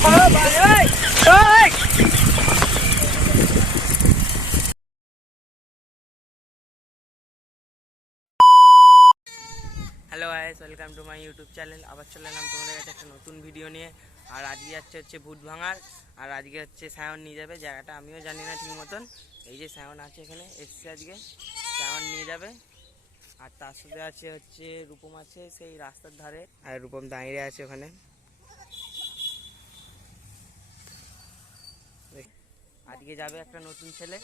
Hello guys, welcome to my YouTube channel. আবার চলে এলাম তোমাদের কাছে একটা নতুন ভিডিও নিয়ে। আর আজকে যাচ্ছে হচ্ছে ভূত ভাঙার। আর আজকে হচ্ছে সায়ন নিয়ে যাবে জায়গাটা, আমিও জানি না ঠিক মতন। এই যে সায়ন আছে এখানে, এসছে আজকে, সায়ন নিয়ে যাবে। আর তার সাথে আছে হচ্ছে রূপম আছে সেই রাস্তার ধারে, আর রূপম দাঁড়িয়ে আছে ওখানে। আজকে যাবে একটা নতুন ছেলে,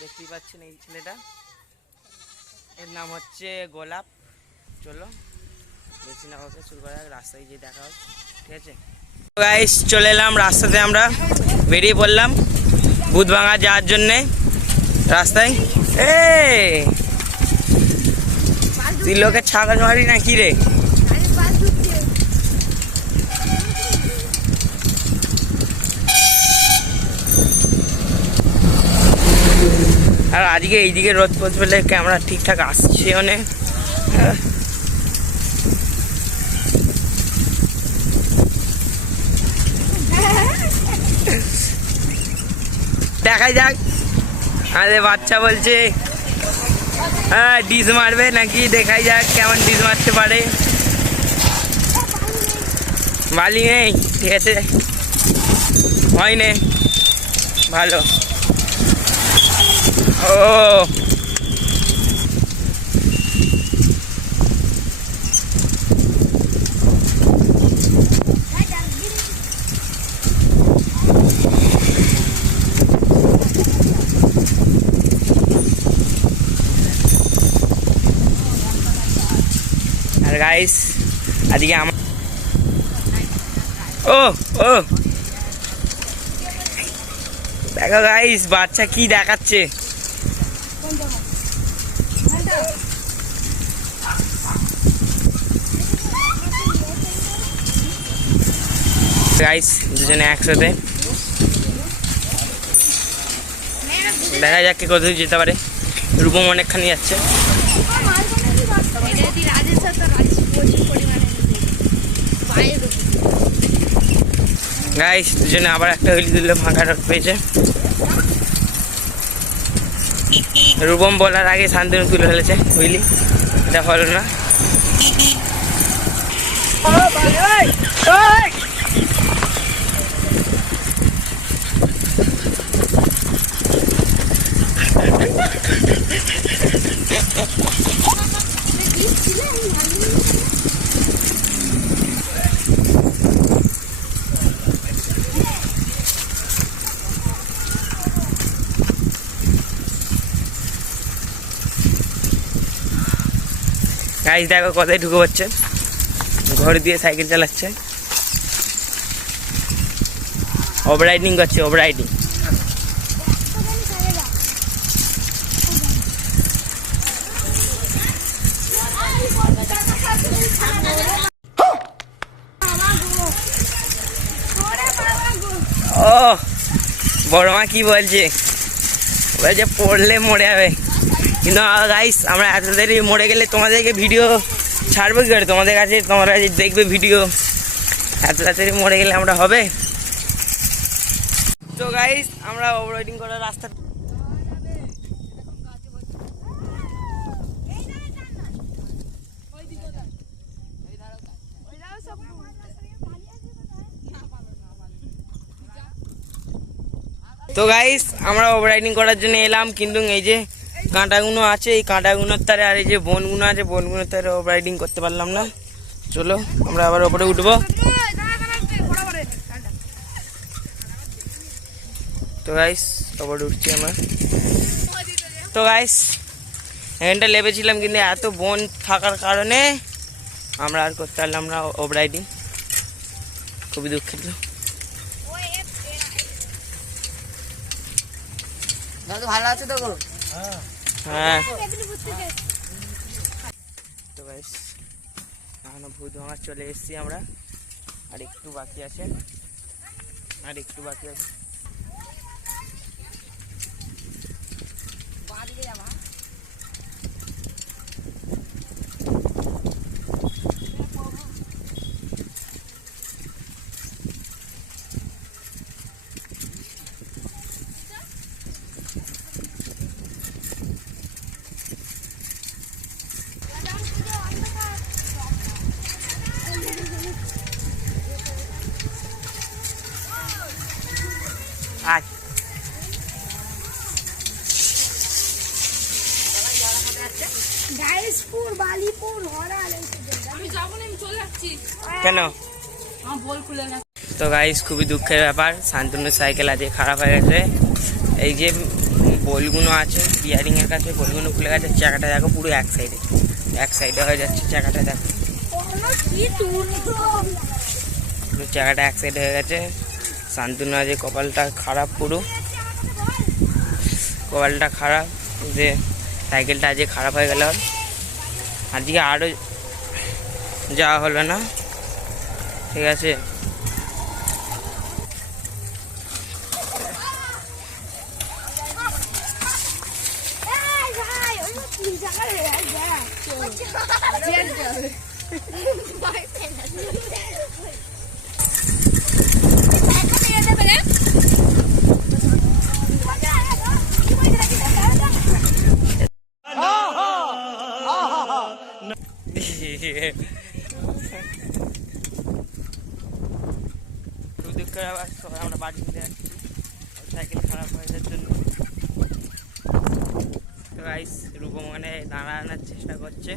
দেখতেই পাচ্ছেন এই ছেলেটা, এর নাম হচ্ছে গোলাপ। চলো বেশি না ওকে শুরু করা যাক, রাস্তায় গিয়ে দেখা হোক, ঠিক আছে? গাইস চলে এলাম রাস্তাতে, আমরা বেরিয়ে পড়লাম ভূত ভাঙা যাওয়ার জন্যে রাস্তায়। এ তুই লোকের ছাগল মারি না কি রে? আর আজকে এইদিকে রোদ পোদ পেলে ক্যামেরা ঠিকঠাক আসছে অনেক। দেখাই যাক। আরে বাচ্চা বলছে হ্যাঁ ডিস মারবে নাকি, দেখাই যাক কেমন ডিস মারতে পারে। বালি নেই, ঠিক আছে, হয় নে ভালো। ও আর গাইস আজকে আমার ও দেখো গাইস বাচ্চা কি দেখাচ্ছে। গাইস দুজনে একসাথে, দেখা যাক কে কত যেতে পারে। রূপম অনেকখানি যাচ্ছে। গাইস দুজনে আবার একটা হুইলি দিলে ফাঁকা পেয়েছে। রূপম বলার আগে শান্তনু তুলে ফেলেছে হুইলি, এটা হলো না। গাইস দেখো কোথায় ঢুকে পড়ছে, ঘর দিয়ে সাইকেল চালাচ্ছে, ওভার রাইডিং করছে, ওভার রাইডিং। ও বড় মা কি বলছে, বলছে পড়লে মরে যাবে। কিন্তু গাইস আমরা এত দেরি মরে গেলে তোমাদেরকে ভিডিও ছাড়বো কি করে তোমাদের কাছে, তোমরা দেখবে ভিডিও। এত তাড়াতাড়ি মরে গেলে আমরা হবে? তো গাইস আমরা ওভার রাইডিং করার রাস্তা তো গাইস আমরা ওভার রাইডিং করার জন্য এলাম, কিন্তু এই যে কাঁটাগুলো আছে, এই কাঁটাগুলোর তারে আর এই যে বনগুলো আছে, বনগুলোর তারে ওভার রাইডিং করতে পারলাম না। চলো আমরা আবার ওপরে উঠবো। তো গাইস ওপরে উঠছি আমরা। তো গাইস এখানটা লেবেছিলাম, কিন্তু এত বন থাকার কারণে আমরা আর করতে পারলাম না ওভার রাইডিং, খুবই দুঃখিত। ভালো আছে তো? হ্যাঁ তো গাইস এখন ভূত ভাঙা চলে এসেছি আমরা, আর একটু বাকি আছে, আর একটু বাকি আছে। গাইসপুর বালিপুর হরাল আমি যাবো না, আমি চলে যাচ্ছি। কেন? আমার বল খুলে গেছে। তো গাইস খুবই দুঃখের ব্যাপার, শান্তনুর সাইকেল আজকে খারাপ হয়ে গেছে। এই যে বলগুলো আছে বিয়ারিং এর কাছে, বলগুলো খুলে গেছে। চাকাটা দেখো পুরো এক সাইডে হয়ে যাচ্ছে চাকাটা, দেখো পুরো চাকাটা এক সাইডে হয়ে গেছে। শান্তনু আজকে কপালটা খারাপ, পুরো কপালটা খারাপ যে সাইকেলটা আজকে খারাপ হয়ে গেল। আজকে আরও যাওয়া হলো না, ঠিক আছে। আমরা বাড়ি ফিরে যাচ্ছি সাইকেল খারাপ হয়ে যাওয়ার জন্য। তো গাইস রূপম মানে দাঁড়ানোর চেষ্টা করছে।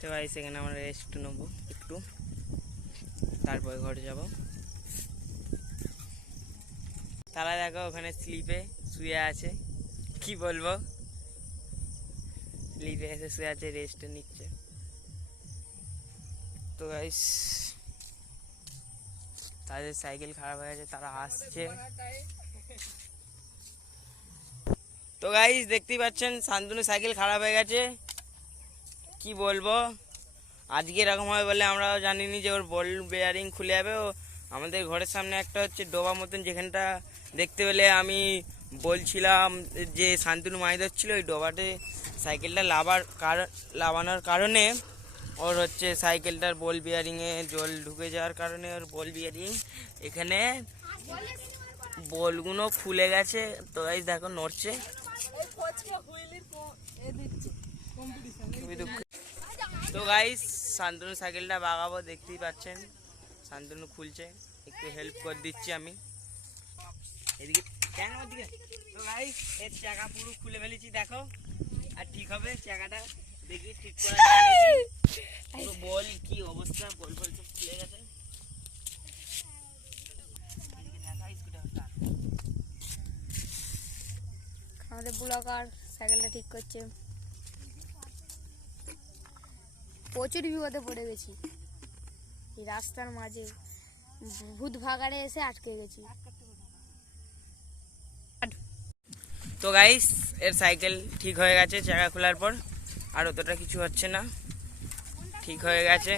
তো গাইস এখানে আমরা রেস্ট নেবো একটু, তারপরে ঘরে যাব। তারা দেখো ওখানে স্লিপে শুয়ে আছে, কি বলবো, স্লিপে এসে শুয়ে আছে, রেস্ট নিচ্ছে। তো গাইস তাদের সাইকেল খারাপ হয়ে গেছে, তারা আসছে। তো গাইস দেখতেই পাচ্ছেন শান্তনু সাইকেল খারাপ হয়ে গেছে, কি বলবো। আজকে এরকম হবে বলে আমরাও জানিনি যে ওর বল বেয়ারিং খুলে যাবে। ও আমাদের ঘরের সামনে একটা হচ্ছে ডোবা মতন, যেখানটা দেখতে পেলে আমি বলছিলাম যে শান্তনু মাছ ধরছিল, ওই ডোবাতে সাইকেলটা লাবানোর কারণে ওর হচ্ছে সাইকেলটার বল বিয়ারিংয়ে জল ঢুকে যাওয়ার কারণে ওর বল বিয়ারিং এখানে বলগুলো খুলে গেছে। তো গাইস দেখো নড়ছে, খুবই দুঃখ। তো গাইস শান্তনু সাইকেলটা বাগাবো, দেখতেই পাচ্ছেন শান্তনু খুলছে, একটু হেল্প করে দিচ্ছি আমি এদিকে। কেন ওদিকে? তো গাইস এর চাকা পুরো খুলে ফেলেছি, দেখো। আর ঠিক হবে চাকাটা, দেখি ঠিক করে পুরো বল কি অবস্থা, বল সব খুলে গেছে। আমাদের ব্লগার সাইকেলটা ঠিক করছে। প্রচুর বিপদে পড়ে গেছি, এই রাস্তার মাঝে ভূত ভাগাড়ে এসে আটকে গেছি। তো গাইস এর সাইকেল ঠিক হয়ে গেছে চাকা খোলার পর, আর অতটা কিছু হচ্ছে না, ঠিক হয়ে গেছে।